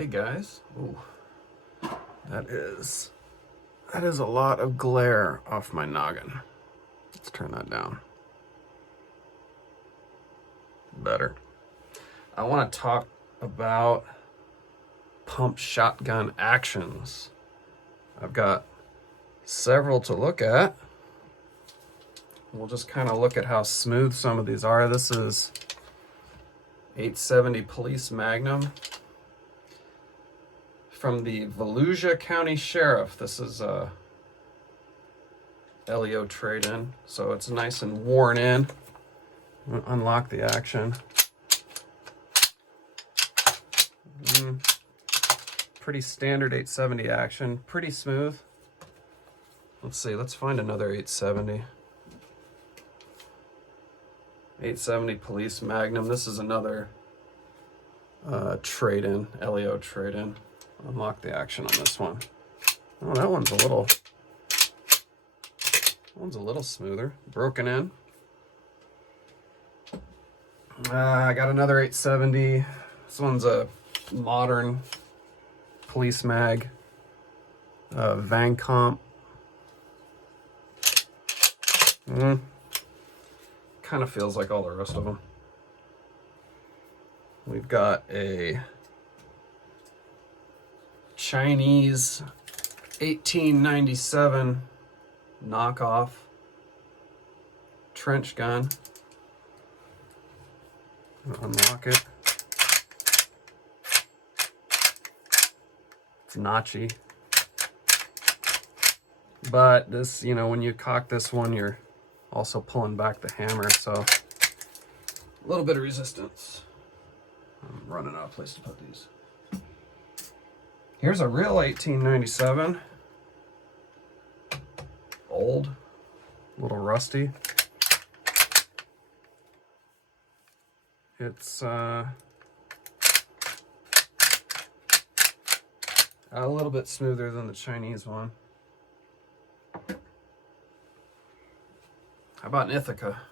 Hey guys. Ooh, that is a lot of glare off my noggin. Let's turn that down. Better. I want to talk about pump shotgun actions. I've got several to look at. We'll just kind of look at how smooth some of these are. This is 870 Police Magnum from the Volusia County Sheriff. This is a LEO trade-in, so it's nice and worn in. Unlock the action. Pretty standard 870 action, pretty smooth. Let's see, let's find another 870. 870 Police Magnum. This is another trade-in, LEO trade-in. Unlock the action on this one. Oh, that one's a little smoother. Broken in. I got another 870. This one's a modern police mag. Van Comp. Kind of feels like all the rest of them. We've got a Chinese 1897 knockoff trench gun. Unlock it. It's notchy. But this, when you cock this one, you're also pulling back the hammer, so a little bit of resistance. I'm running out of place to put these. Here's a real 1897. Old, a little rusty. It's a little bit smoother than the Chinese one. How about an Ithaca?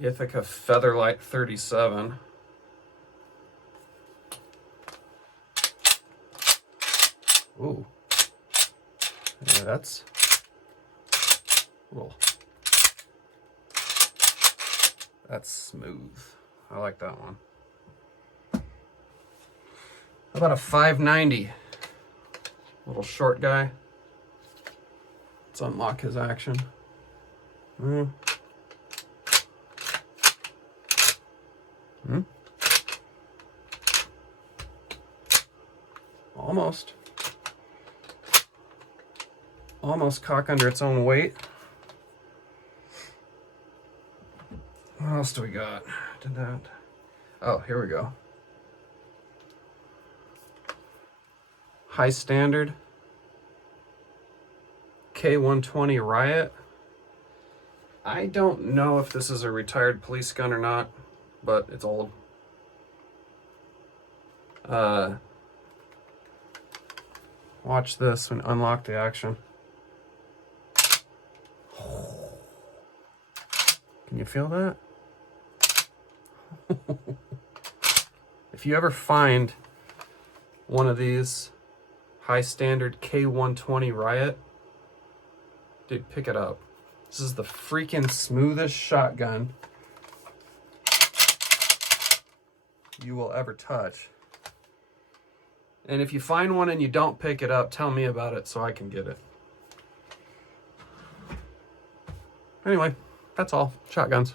Ithaca Featherlight 37. Ooh. Yeah, that's that's smooth. I like that one. How about a 590? Little short guy. Let's unlock his action. Almost cock under its own weight. What else do we got? Did that? Oh, here we go. High standard. K120 Riot. I don't know if this is a retired police gun or not, but it's old. Watch this and unlock the action. Can you feel that? If you ever find one of these high standard K120 Riot, dude, pick it up. This is the freaking smoothest shotgun you will ever touch. And if you find one and you don't pick it up, tell me about it so I can get it. Anyway, that's all. Shotguns.